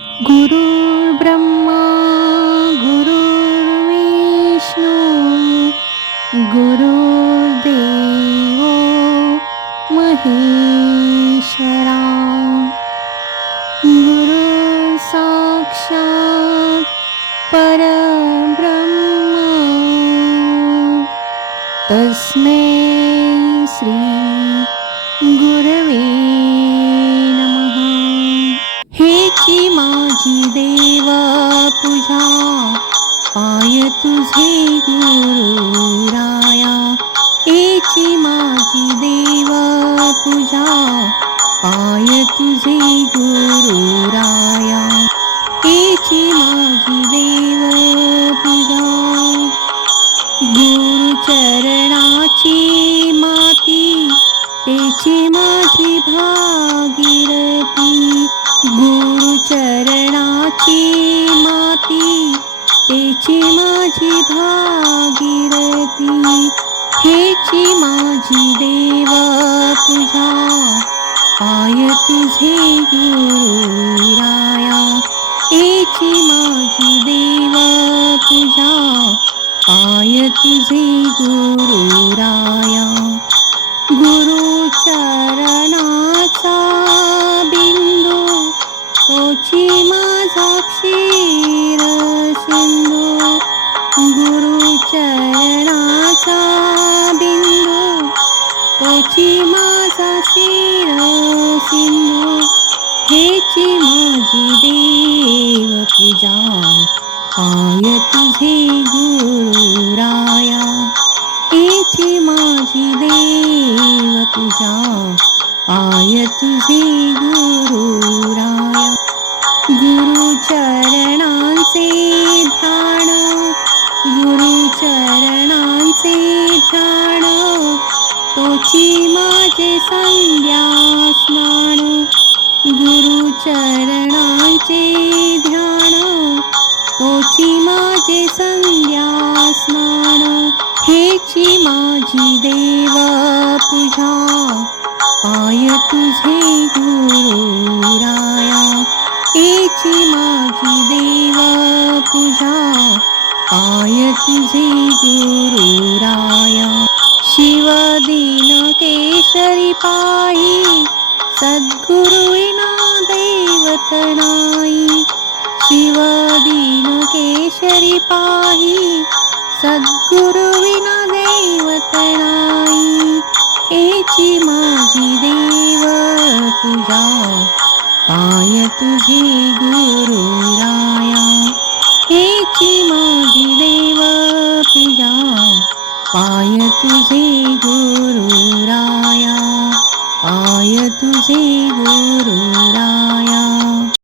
गुरुर्ब्रह्मा गुरुर्विष्णु गुरुर्देवो महेश्वरा। साक्षात् परब्रह्म। तस्मै देव पूजा। पाय तुझे गुरुराया। हेची माझी देव पूजा। पाय तुझे गुरुराया। हेची माझी देव ती माती तेची माझी भागीरथी हेची माझी देवा तुझा पाय तुझे गुराया एची माझी देवा तुझा पाय तुझे गुरुराया. गुरुचार तोची माझा क्षीर सिंधू हेची माझी देव पूजा पाय तुझे गुराया हेची माझी देव पूजा पाय तुझे गुरुराया. गुरुचर संध्या स्नान। गुरुचरणांचे ध्यान। तोची माझे संध्या स्नान। हेची माझी देव पूजा। देव पूजा। पाय तुझे गुरुराया शिवदीन केशरी पायी सद्गुरुविना दैवत नाही शिवदीन केशरी पाही सद्गुरुविना दैवत नाही एची माझी देव पूजा पाय तुझे गुरुराया माझी देव पूजा पाय तुझे तुझे गुरुराया